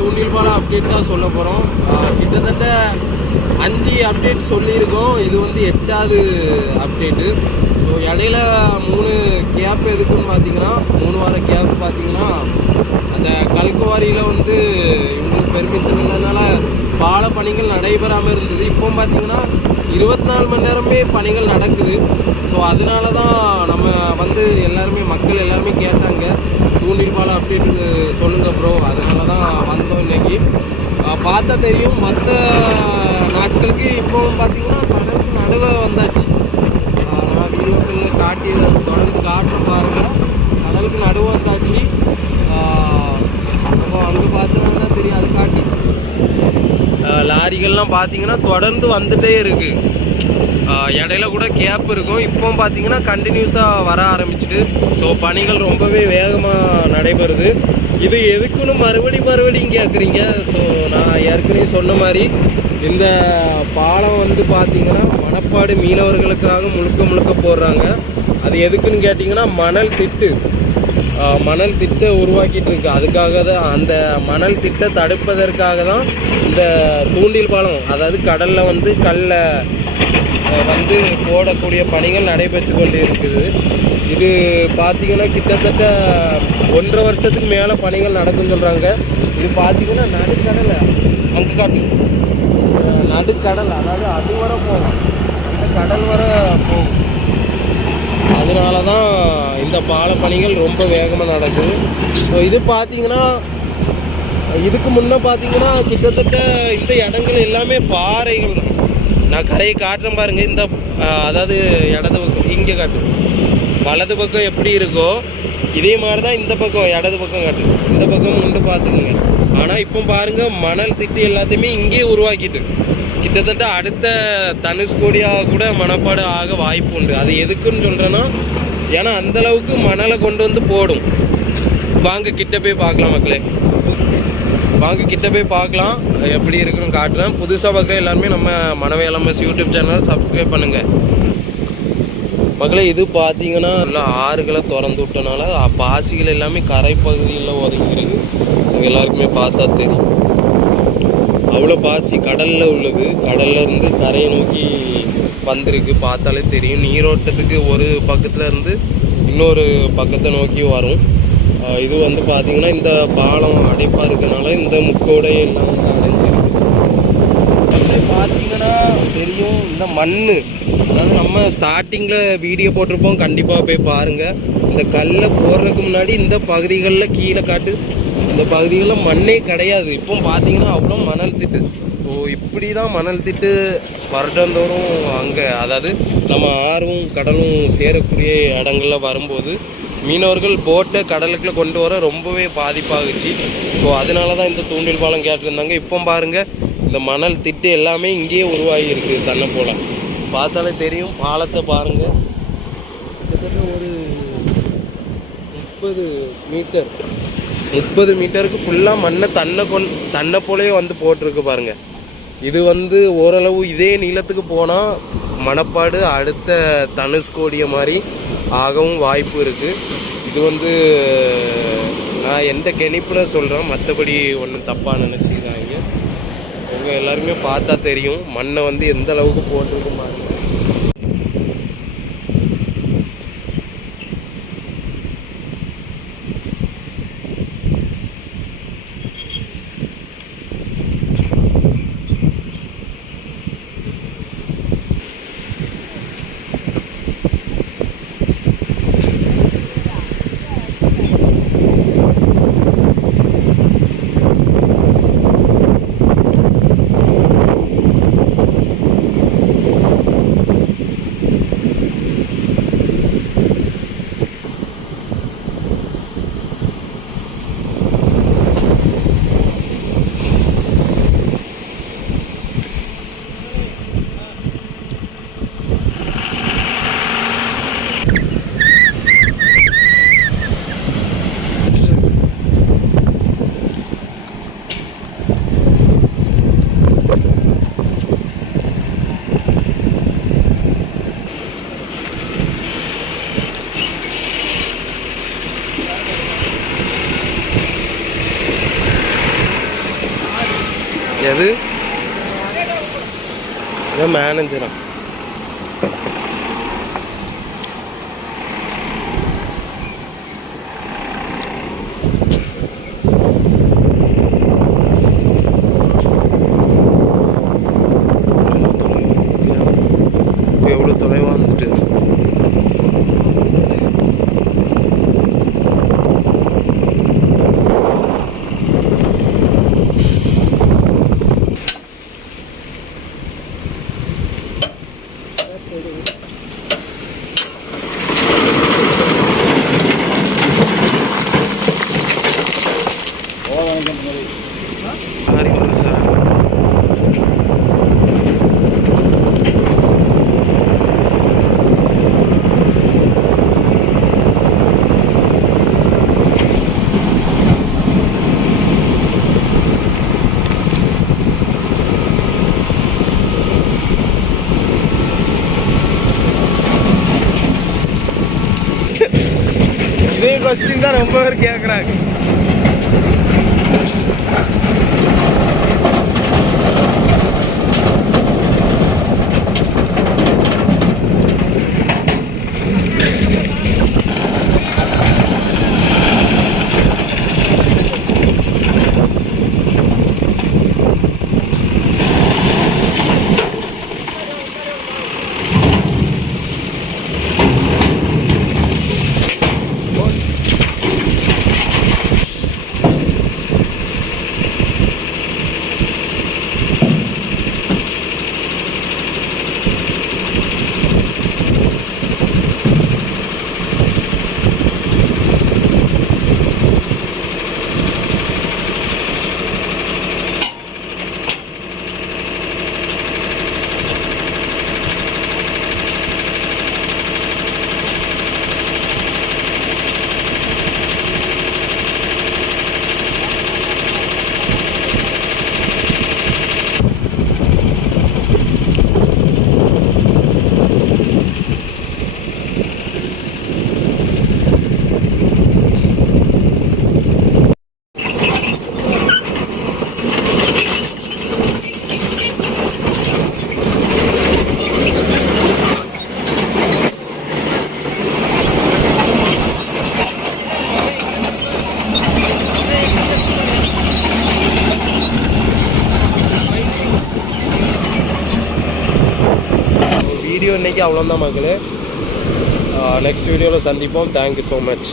தூண்டில் பாலம் அப்டேட் தான் சொல்ல போகிறோம் கிட்டத்தட்ட அஞ்சு அப்டேட் சொல்லியிருக்கோம். இது வந்து எட்டாவது அப்டேட்டு ஸோ இடையில மூணு கேப் எதுக்குன்னு பார்த்தீங்கன்னா மூணு வார கேப் பார்த்தீங்கன்னா அந்த கல்குவாரியில் வந்து இவங்களுக்கு பெர்மிஷன் இல்லைனால பால பணிகள் நடைபெறாமல் இருந்தது. இப்போ பார்த்தீங்கன்னா இருபத்தி நாலு மணி நேரமே பணிகள் நடக்குது. ஸோ அதனால தான் நம்ம வந்து எல்லாருமே மக்கள் எல்லாருமே கேட்டாங்க. தூண்டில் பாலம் அப்டேட் சொல்லுங்கள் ப்ரோ அதனால தான் வந்தோம் இன்னைக்கு. பார்த்தா தெரியும். மற்ற நாட்களுக்கு இப்போவும் பார்த்தீங்கன்னா கடலுக்கு நடுவே வந்தாச்சு. நான் வீடியோக்களில் காட்டி தொடர்ந்து காட்டுற பாருங்க. கடலுக்கு நடுவே வந்தாச்சு. அப்போ அங்கே பார்த்தோன்னா தெரியும். அது காட்டி லாரிகள்லாம் பார்த்தீங்கன்னா தொடர்ந்து வந்துட்டே இருக்கு. இடையில கூட கேப் இருக்கும். இப்போ பார்த்தீங்கன்னா கண்டினியூஸாக வர ஆரம்பிச்சிட்டு ஸோ பணிகள் ரொம்பவே வேகமாக நடைபெறுது. இது எதுக்குன்னு மறுபடி மறுபடியும் கேட்குறீங்க ஸோ நான் ஏற்கனவே சொன்ன மாதிரி இந்த பாலம் வந்து பார்த்தீங்கன்னா மணப்பாடு மீனவர்களுக்காக முழுக்க முழுக்க போடுறாங்க. அது எதுக்குன்னு கேட்டிங்கன்னா மணல் திட்டு. மணல் திட்டை உருவாக்கிட்டு இருக்கு அதுக்காக தான் அந்த மணல் திட்டை தடுப்பதற்காக தான் இந்த தூண்டில் பாலம் அதாவது கடலில் வந்து கல்ல வந்து போடக்கூடிய பணிகள் நடைபெற்று கொண்டு இருக்குது இது பார்த்தீங்கன்னா கிட்டத்தட்ட ஒன்றரை வருஷத்துக்கு மேலே பணிகள் நடக்குன்னு சொல்கிறாங்க இது பார்த்தீங்கன்னா நடுக்கடலை அங்கே காட்டு நடுக்கடல் அதாவது அது வர போகும். அந்த கடல் வர போகும். அதனால தான் இந்த பால பணிகள் ரொம்ப வேகமாக நடக்குது. ஸோ இது பார்த்தீங்கன்னா இதுக்கு முன்னே பார்த்தீங்கன்னா கிட்டத்தட்ட இந்த இடங்கள் எல்லாமே பாறைகள் தான். நான் கரையை காட்டுறேன் பாருங்கள் இந்த அதாவது இடது பக்கம் இங்கே காட்டு. வலது பக்கம் எப்படி இருக்கோ இதே மாதிரி தான் இந்த பக்கம் இடது பக்கம் காட்டு. இந்த பக்கம் உண்டு பார்த்துக்குங்க ஆனால் இப்போ பாருங்கள் மணல் திட்டு எல்லாத்தையுமே இங்கேயே உருவாக்கிட்டு கிட்டத்தட்ட அடுத்த தனுஷ்கோடியாக கூட மனப்பாடு ஆக வாய்ப்பு உண்டு. அது எதுக்குன்னு சொல்கிறேன்னா ஏன்னா அந்தளவுக்கு மணலை கொண்டு வந்து போடும். வாங்க கிட்ட போய் பார்க்கலாம் மக்களே. வாங்க கிட்ட போய் பார்க்கலாம். எப்படி இருக்குன்னு காட்டுறேன். புதுசாக பார்க்குற எல்லாருமே நம்ம மனவேலமஸ் யூடியூப் சேனல் சப்ஸ்கிரைப் பண்ணுங்கள் மக்களே இது பார்த்தீங்கன்னா நல்லா ஆறுகளை திறந்து விட்டனால பாசிகள் எல்லாமே கரை பகுதியில் ஒதுங்கிறது எல்லாருக்குமே பார்த்தா தெரியும். அவ்வளோ பாசி கடலில் உள்ளது. கடல்லேருந்து இருந்து கரையை நோக்கி வந்திருக்கு. பார்த்தாலே தெரியும். நீரோட்டத்துக்கு ஒரு பக்கத்தில் இருந்து இன்னொரு பக்கத்தை நோக்கி வரும். இது வந்து பார்த்திங்கன்னா இந்த பாலம் அடைப்பாக இருக்கனால இந்த முக்கோடை எல்லாம் வந்து அடைஞ்சிருக்கு. பார்த்தீங்கன்னா தெரியும். இந்த மண் அதாவது நம்ம ஸ்டார்டிங்கில் வீடியோ போட்டிருப்போம். கண்டிப்பாக போய் பாருங்கள் இந்த கல்லை போடுறதுக்கு முன்னாடி இந்த பகுதிகளில் கீழே காட்டு. இந்த பகுதிகளில் மண்ணே கிடையாது. இப்போ பார்த்தீங்கன்னா அவ்வளோ மணல் திட்டு. ஸோ இப்படி தான் மணல் திட்டு வருடந்தோறும் அங்கே அதாவது நம்ம ஆறும் கடலும் சேரக்கூடிய இடங்களில் வரும்போது மீனவர்கள் போட்டை கடலுக்குள்ளே கொண்டு வர ரொம்பவே பாதிப்பாகுச்சு. ஸோ அதனால தான் இந்த தூண்டில் பாலம் கேட்டிருந்தாங்க. இப்போ பாருங்கள் இந்த மணல் திட்டு எல்லாமே இங்கேயே உருவாகியிருக்கு தன்னை போல். பார்த்தாலே தெரியும் பாலத்தை பாருங்கள் கிட்டத்தட்ட ஒரு முப்பது மீட்டர். முப்பது மீட்டருக்கு ஃபுல்லாக மண்ணை தன்னை கொண் தன்னை போலவே வந்து போட்டிருக்கு பாருங்கள் இது வந்து ஓரளவு இதே நீளத்துக்கு போனால் மணப்பாடு அடுத்த தனுஷ்கோடிய மாதிரி ஆகவும் வாய்ப்பு இருக்குது இது வந்து நான் எந்த கெனிப்பில் சொல்கிறேன் மற்றபடி ஒன்றும் தப்பாக நினச்சிக்கிறாங்க அவங்க எல்லாருமே பார்த்தா தெரியும் மண்ணை வந்து எந்த அளவுக்கு போட்டிருக்கு மாதிரி ഇത് മാനേജറാണ് கொஸ்டின் தான் ரொம்ப பேர் கேட்குறாங்க வீடியோ இன்னைக்கு அவ்வளோதான் மக்களே நெக்ஸ்ட் வீடியோவில் சந்திப்போம். Thank you so much